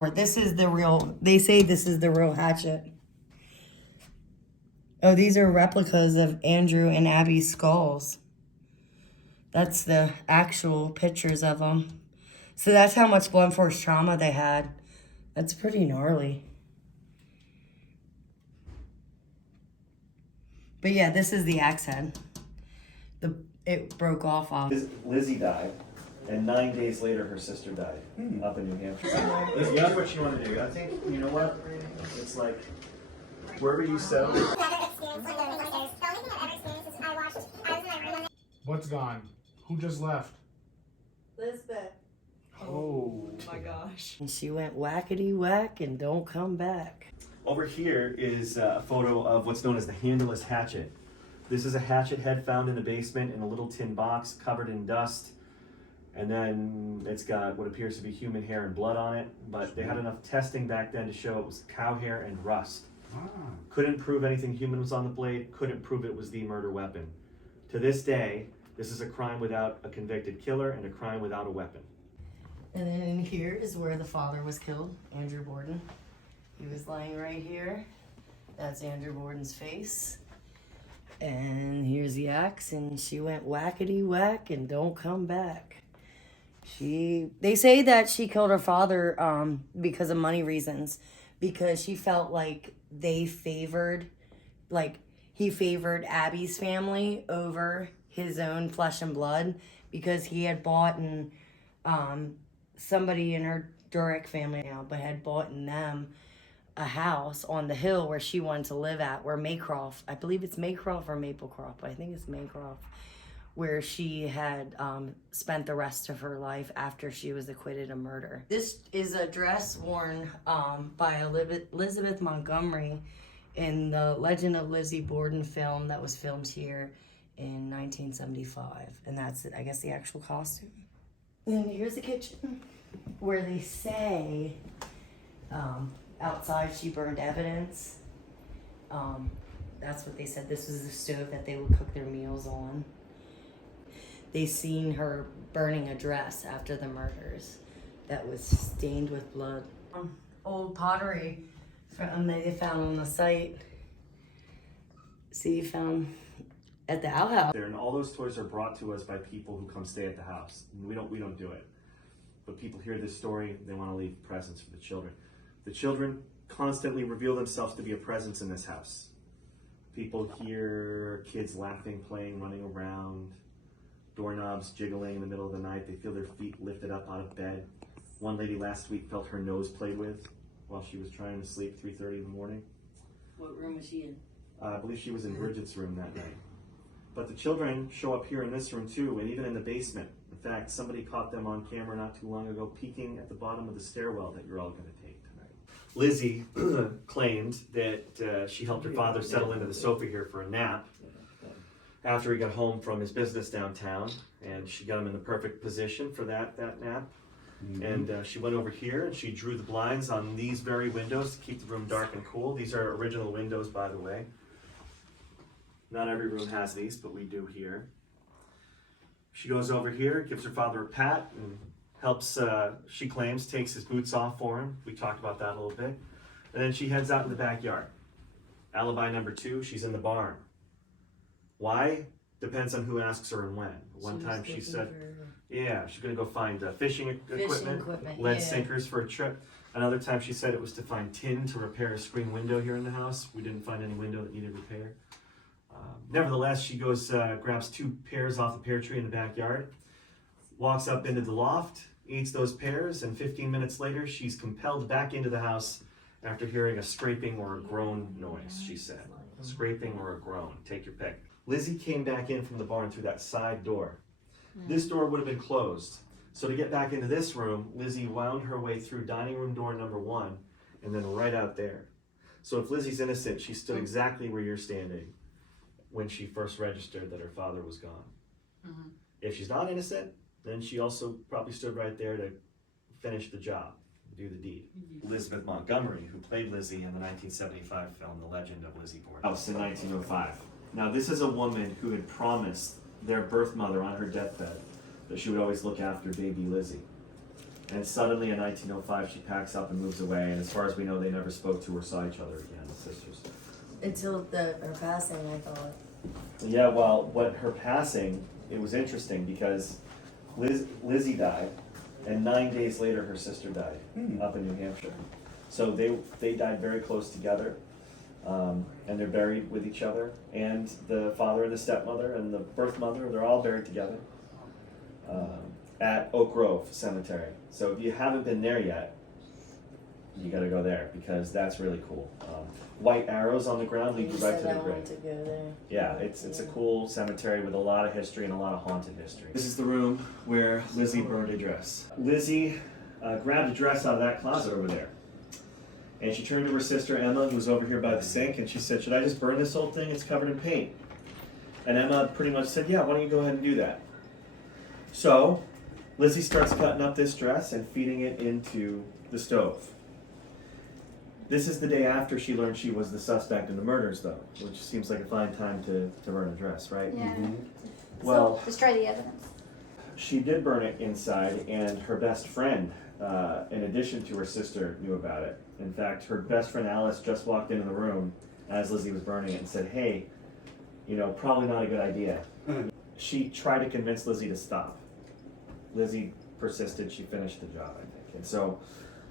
This is the real, they say this is the real hatchet. Oh, these are replicas of Andrew and Abby's skulls. That's the actual pictures of them. So that's how much blunt force trauma they had. That's pretty gnarly. But yeah, this is the axe head. It broke off of. Lizzie died, and 9 days later her sister died up in New Hampshire. Lizzie, that's what you want to do. I think, you know what? It's like, wherever you settle. What's gone? Who just left? Lisbeth. Oh my gosh. And she went whackety whack and don't come back. Over here is a photo of what's known as the handleless hatchet. This is a hatchet head found in the basement in a little tin box covered in dust. And then it's got what appears to be human hair and blood on it. But they had enough testing back then to show it was cow hair and rust. Couldn't prove anything human was on the blade. Couldn't prove it was the murder weapon. To this day, this is a crime without a convicted killer and a crime without a weapon. And then in here is where the father was killed, Andrew Borden. He was lying right here. That's Andrew Borden's face. And here's the axe, and she went whackety whack and don't come back. They say that she killed her father because of money reasons, because she felt like he favored Abby's family over his own flesh and blood, because he had bought in somebody in her Durick family now, but had bought in them a house on the hill where she wanted to live at, where Maycroft, I believe it's Maycroft or Maplecroft, but I think it's Maycroft, where she had spent the rest of her life after she was acquitted of murder. This is a dress worn by Elizabeth Montgomery in the Legend of Lizzie Borden film that was filmed here in 1975. And that's, I guess, the actual costume. And here's the kitchen where they say outside she burned evidence. That's what they said. This was the stove that they would cook their meals on. They seen her burning a dress after the murders that was stained with blood. Old pottery they found on the site. See, found at the outhouse. And all those toys are brought to us by people who come stay at the house. We don't do it. But people hear this story, they want to leave presents for the children. The children constantly reveal themselves to be a presence in this house. People hear kids laughing, playing, running around, doorknobs jiggling in the middle of the night. They feel their feet lifted up out of bed. One lady last week felt her nose played with while she was trying to sleep 3:30 in the morning. What room was she in? I believe she was in Bridget's room that night. But the children show up here in this room too, and even in the basement. In fact, somebody caught them on camera not too long ago peeking at the bottom of the stairwell that you're all going to take tonight. Lizzie claimed that she helped her father settle into the sofa here for a nap after he got home from his business downtown, and she got him in the perfect position for that nap. And she went over here and she drew the blinds on these very windows to keep the room dark and cool. These are original windows, by the way. Not every room has these, but we do here. She goes over here, gives her father a pat, and helps, she claims, takes his boots off for him. We talked about that a little bit. And then she heads out in the backyard. Alibi number 2, she's in the barn. Why? Depends on who asks her and when. One time she said, yeah, she's going to go find fishing equipment, lead sinkers for a trip. Another time she said it was to find tin to repair a screen window here in the house. We didn't find any window that needed repair. Nevertheless, she goes, grabs 2 pears off the pear tree in the backyard, walks up into the loft, eats those pears, and 15 minutes later, she's compelled back into the house after hearing a scraping or a groan noise, she said. Scraping or a groan, take your pick. Lizzie came back in from the barn through that side door. This door would have been closed. So to get back into this room, Lizzie wound her way through dining room door number 1 and then right out there. So if Lizzie's innocent, she stood exactly where you're standing when she first registered that her father was gone. If she's not innocent, then she also probably stood right there to finish the job, do the deed. Elizabeth Montgomery, who played Lizzie in the 1975 film The Legend of Lizzie Borden. House in 1905. Now this is a woman who had promised their birth mother on her deathbed that she would always look after baby Lizzie. And suddenly in 1905, she packs up and moves away. And as far as we know, they never spoke to or saw each other again, the sisters. Until her passing, I thought. Yeah, well, her passing, it was interesting because Lizzie died, and 9 days later her sister died up in New Hampshire. So they died very close together, and they're buried with each other. And the father and the stepmother and the birth mother, they're all buried together at Oak Grove Cemetery. So if you haven't been there yet, you got to go there because that's really cool. White arrows on the ground lead you right to the grave. I wanted to go there. Yeah, it's a cool cemetery with a lot of history and a lot of haunted history. This is the room where Lizzie burned a dress. Lizzie grabbed a dress out of that closet over there. And she turned to her sister Emma, who was over here by the sink, and she said, "Should I just burn this whole thing? It's covered in paint." And Emma pretty much said, "Yeah, why don't you go ahead and do that?" So Lizzie starts cutting up this dress and feeding it into the stove. This is the day after she learned she was the suspect in the murders, though, which seems like a fine time to burn a dress, right? Yeah. Well, So, destroy the evidence. she did burn it inside, and her best friend, in addition to her sister, knew about it. In fact, her best friend Alice just walked into the room as Lizzie was burning it and said, "Hey, probably not a good idea." She tried to convince Lizzie to stop. Lizzie persisted. She finished the job, I think. And so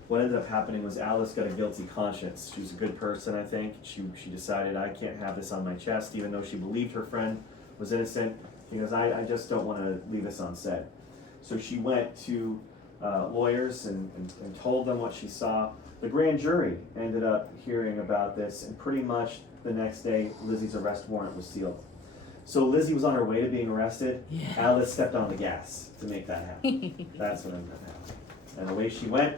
what ended up happening was Alice got a guilty conscience. She was a good person, I think. She decided, I can't have this on my chest, even though she believed her friend was innocent. She goes, I just don't want to leave this unsaid. So she went to lawyers and told them what she saw. The grand jury ended up hearing about this, and pretty much the next day, Lizzie's arrest warrant was sealed. So Lizzie was on her way to being arrested. Yeah. Alice stepped on the gas to make that happen. That's what ended up happening. And away she went.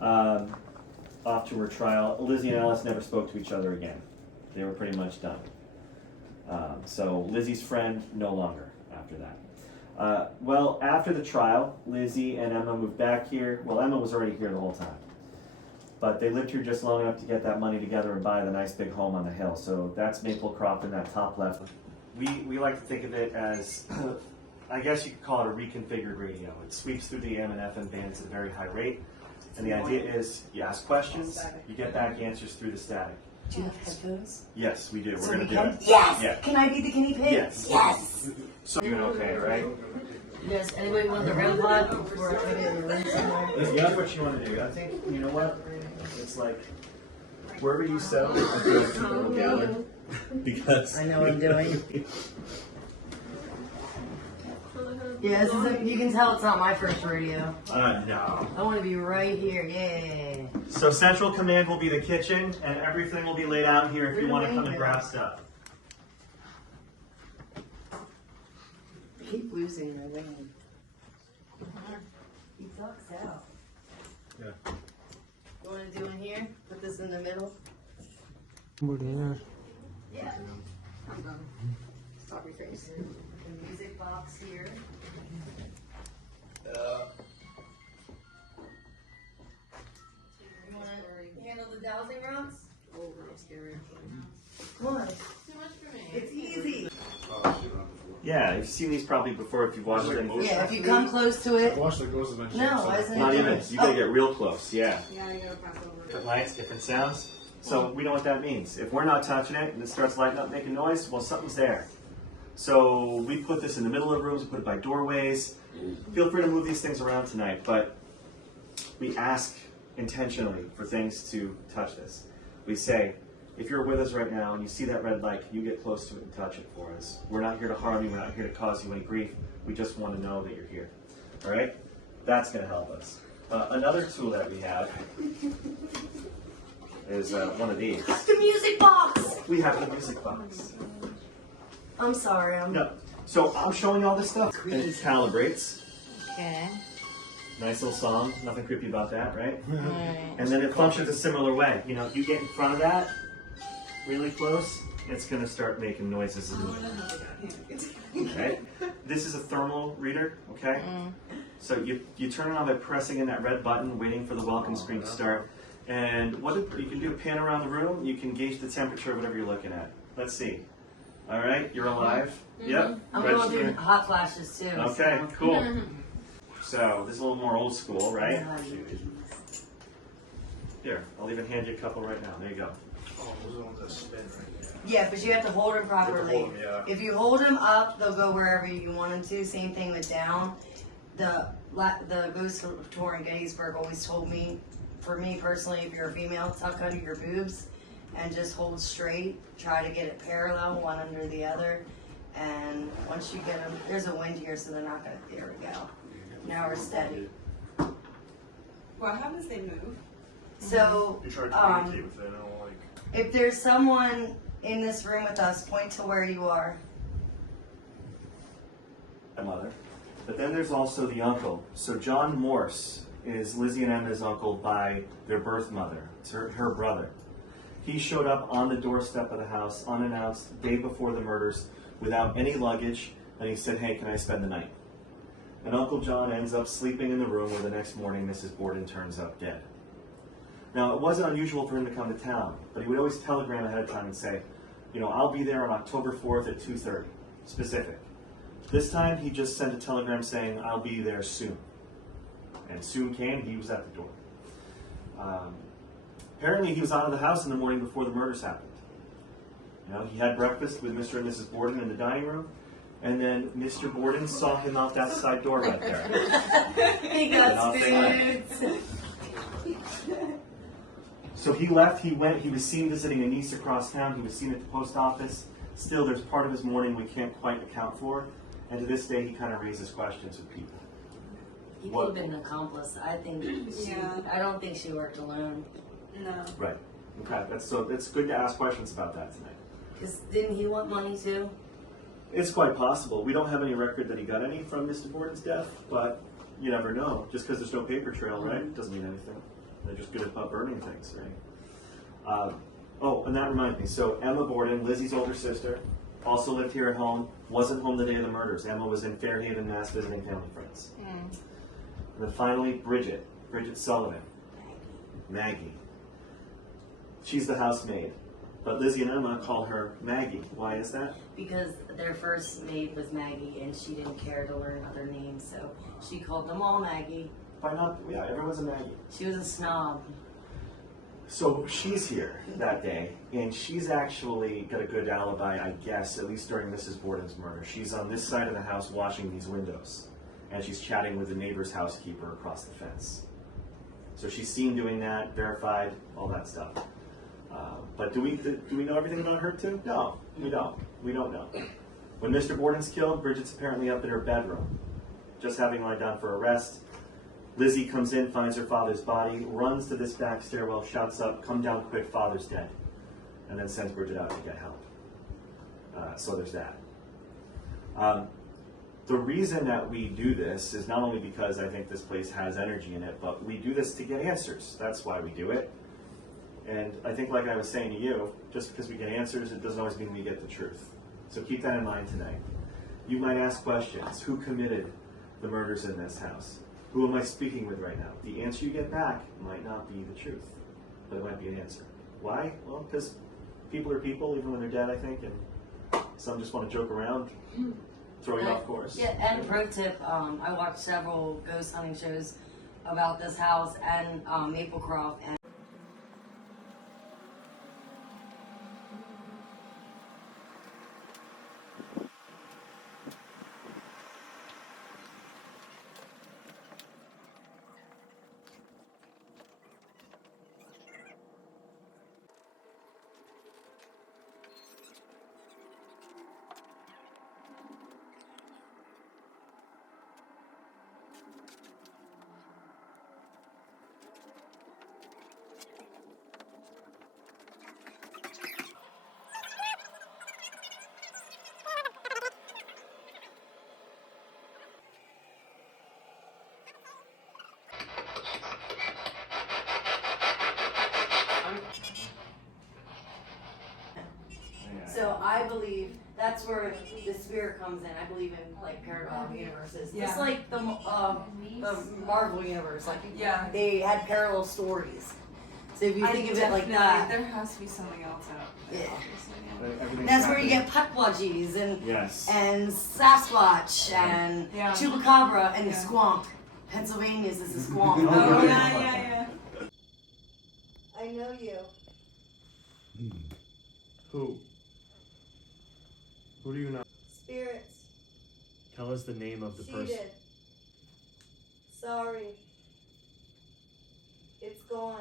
Off to her trial. Lizzie and Alice never spoke to each other again. They were pretty much done. So Lizzie's friend, no longer after that. Well, after the trial, Lizzie and Emma moved back here. Well, Emma was already here the whole time. But they lived here just long enough to get that money together and buy the nice big home on the hill. So that's Maplecroft in that top left. We like to think of it as, I guess you could call it a reconfigured radio. It sweeps through the AM and FM bands at a very high rate. And the idea is you ask questions, you get back answers through the static. Do you have headphones? Yes, we do. We're So going we to do can? it. Yes! Yeah. Can I be the guinea pig? Yes. Yes! So you're doing okay, right? Yes, anybody want the red blood? Or I get a ring somewhere? Here's what you want to do. I think, you know what? It's like, wherever you settle, I feel like people will gather. Because I know what I'm doing. Yeah, you can tell it's not my first rodeo. No. I want to be right here, yeah. So Central Command will be the kitchen, and everything will be laid out here if you want to come and grab stuff. I keep losing my ring. He ducks out. Yeah. You want to do in here? Put this in the middle? Yeah. I'm done. Sorry, face. The music box here. You want to handle the dowsing rods? Oh, I'm scary. Come on. Too much for me. It's easy. Yeah, you've seen these probably before if you've watched them. Yeah, if you come close to it. Watch the Ghost Adventure. No, isn't it? Not even. You gotta get real close. Yeah. Yeah, I gotta pass over. Different lights, different sounds. So we know what that means. If we're not touching it and it starts lighting up, making noise, well, something's there. So we put this in the middle of rooms, we put it by doorways. Feel free to move these things around tonight, but we ask intentionally for things to touch this. We say, if you're with us right now and you see that red light, can you get close to it and touch it for us? We're not here to harm you, we're not here to cause you any grief. We just want to know that you're here. All right? That's going to help us. Another tool that we have is one of these. The music box! We have the music box. I'm sorry, No. So I'm showing you all this stuff. And it calibrates. Okay. Nice little song. Nothing creepy about that, right? Alright. And then it functions a similar way. You know, you get in front of that, really close, it's going to start making noises. Okay? This is a thermal reader, okay? So you turn it on by pressing in that red button, waiting for the welcome screen to start. And you can do a pan around the room. You can gauge the temperature of whatever you're looking at. Let's see. All right, you're alive. Yep. I'm Register. going to do hot flashes too. Okay, so. cool. So this is a little more old school, right? Here, I'll even hand you a couple right now. There you go. Oh, those are the ones that spin right there. Yeah, but you have to hold them properly. hold 'em, yeah. If you hold them up, they'll go wherever you want them to. Same thing with down. The ghost tour in Gettysburg always told me, for me personally, if you're a female, tuck under your boobs and just hold straight. Try to get it parallel, one under the other. And once you get them, there's a wind here, so they're not gonna. There we go. Now we're steady. What happens? They move. So, You try to communicate with it, I don't like. if there's someone in this room with us, point to where you are. My mother. But then there's also the uncle. So John Morse is Lizzie and Emma's uncle by their birth mother. It's her brother. He showed up on the doorstep of the house unannounced, day before the murders, without any luggage, and he said, "Hey, can I spend the night?" And Uncle John ends up sleeping in the room where the next morning Mrs. Borden turns up dead. Now, it wasn't unusual for him to come to town, but he would always telegram ahead of time and say, I'll be there on October 4th at 2:30, specific. This time, he just sent a telegram saying, "I'll be there soon." And soon came, he was at the door. Apparently, he was out of the house in the morning before the murders happened. He had breakfast with Mr. and Mrs. Borden in the dining room, and then Mr. Borden saw him out that side door right there. He got spoons. So he left, he went, he was seen visiting a niece across town, he was seen at the post office. Still, there's part of his morning we can't quite account for, and to this day he kind of raises questions with people. He could have been an accomplice. I don't think she worked alone. No. Right. Okay, it's good to ask questions about that tonight. Because didn't he want money too? It's quite possible. We don't have any record that he got any from Mr. Borden's death, but you never know. Just because there's no paper trail, right, doesn't mean anything. They're just good at burning things, right? And that reminds me. So Emma Borden, Lizzie's older sister, also lived here at home, wasn't home the day of the murders. Emma was in Fairhaven, Mass. Visiting family friends. And then finally, Bridget Sullivan. Maggie. She's the housemaid. But Lizzie and Emma call her Maggie. Why is that? Because their first maid was Maggie, and she didn't care to learn other names, so she called them all Maggie. Why not? Yeah, everyone's a Maggie. She was a snob. So she's here that day, and she's actually got a good alibi, I guess, at least during Mrs. Borden's murder. She's on this side of the house washing these windows, and she's chatting with the neighbor's housekeeper across the fence. So she's seen doing that, verified, all that stuff. But do we know everything about her too? No, we don't. We don't know. When Mr. Borden's killed, Bridget's apparently up in her bedroom, just having lied down for a rest. Lizzie comes in, finds her father's body, runs to this back stairwell, shouts up, "Come down quick, father's dead," and then sends Bridget out to get help. So there's that. The reason that we do this is not only because I think this place has energy in it, but we do this to get answers. That's why we do it. And I think, like I was saying to you, just because we get answers, it doesn't always mean we get the truth. So keep that in mind tonight. You might ask questions. Who committed the murders in this house? Who am I speaking with right now? The answer you get back might not be the truth, but it might be an answer. Why? Well, because people are people, even when they're dead, I think, and some just want to joke around, throw you off course. Yeah, and pro tip, I watched several ghost hunting shows about this house and Maplecroft, and so I believe that's where the spirit comes in. I believe in like parallel universes. Yeah. It's like the Marvel universe. Like Yeah. they had parallel stories. So if you think of it like that, There has to be something else out there. Yeah. Obviously, Everything's that's where you happening. get Puckwudgies Yes. and Sasquatch and Yeah. Chupacabra and Yeah. Squonk. Pennsylvania's is a squam. Oh, yeah. I know you. Who? Who do you know? Spirits. Tell us the name of the person. Cheated. Sorry. It's gone.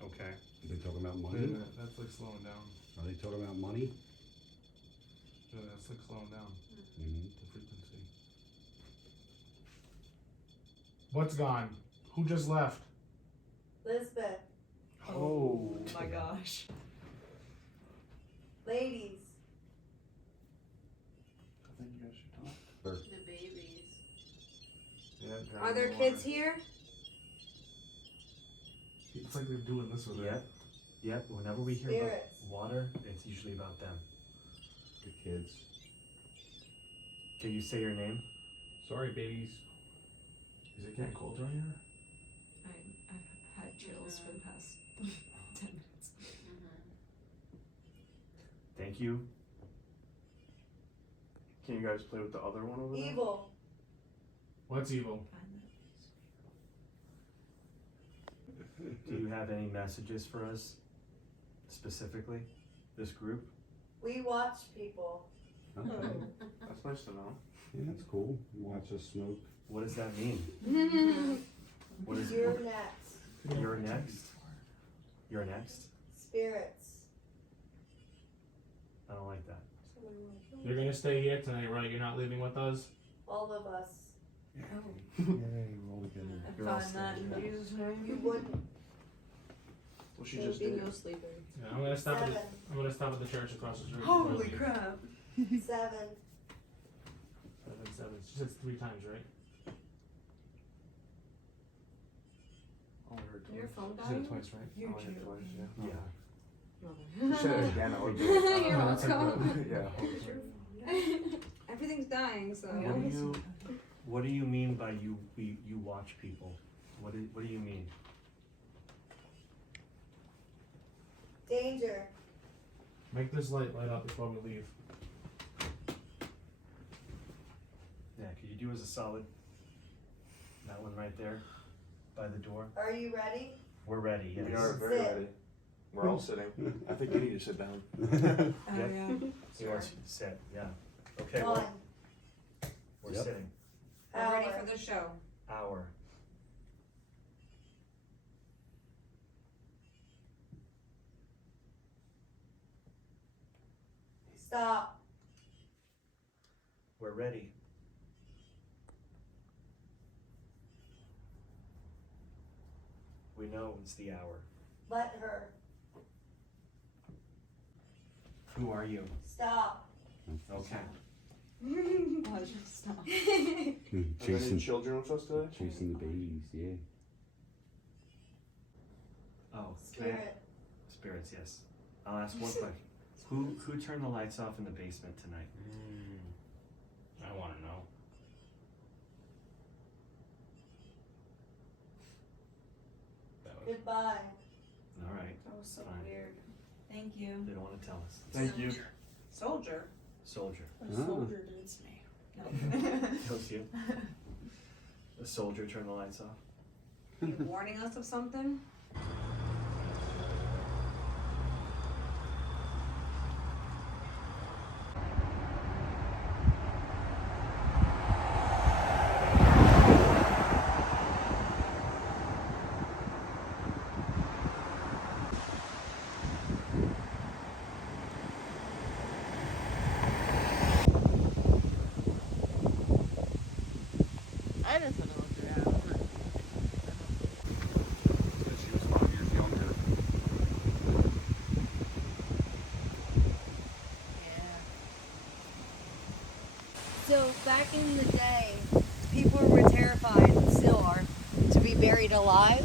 Okay. Are they talking about Wait a money? minute, that's like slowing down. Are they talking about money? Yeah, that's like slowing down Mm-hmm. the frequency. What's gone? Who just left? Lisbeth. Oh my gosh. Ladies. I think you guys should talk. The babies. Yeah, Are there drowning kids water. here? It's like they're doing this with Yep. it. Yep. Whenever we hear Spirits. about water, it's usually about them. The kids. Can you say your name? Sorry, babies. Is it getting colder in here? I've had chills for the past 10 minutes. Thank you. Can you guys play with the other one over there? Evil. What's evil? Do you have any messages for us specifically? This group? We watch people. Okay. That's nice to know. Yeah, that's cool. You watch us smoke. What does that mean? What is You're next. You're next? You're next? Spirits. I don't like that. You're gonna stay here tonight, right? You're not leaving with us? All of us. Yay, we're all together. You're all I find that in Jesus' name. You wouldn't. Well, she There'll just be did. no sleeping. Yeah, I'm gonna stop at Seven. I'm gonna stop at the church across the street. Holy crap. 7. 7. She said 3 times, right? Only heard twice. Your phone She said it dying? twice, right? You're Only heard cute. twice, yeah. Yeah. She said it again, I would be like, You're that's a welcome. good- yeah. Everything's dying, so. What do you mean by you watch people? What do you mean? Danger. Make this light up before we leave. Yeah, could you do us a solid? That one right there by the door. Are you ready? We're ready, yes. We are very Sit. ready. We're all sitting. I think you need to sit down. Oh, Yep. yeah. He wants you to sit, yeah. Okay, 1. we're Yep. sitting. We're ready Hour. for the show. Hour. Stop. We're ready. We know it's the hour. Let her. Who are you? Stop. Okay. Oh, just stop. Are there any Chasing, children with us today? chasing the babies, yeah. Oh, Spirit. Spirits, yes. I'll ask one question. Who turned the lights off in the basement tonight? I wanna know. That was Goodbye. All right. That was so Fine. weird. Thank you. They don't want to tell us. Thank you. Soldier. Soldier. A Oh. soldier needs me. No. That was you. The soldier turned the lights off. You warning us of something? I just want to look around. She was 5 years younger. So back in the day, people were terrified, and still are, to be buried alive.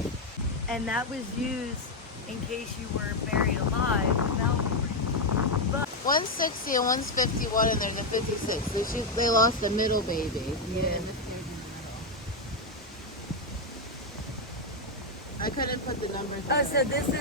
And that was used in case you were buried alive without memory. 160 and 151, and there's a 56. They lost the middle baby. Yeah. I couldn't put the numbers. Oh, so this is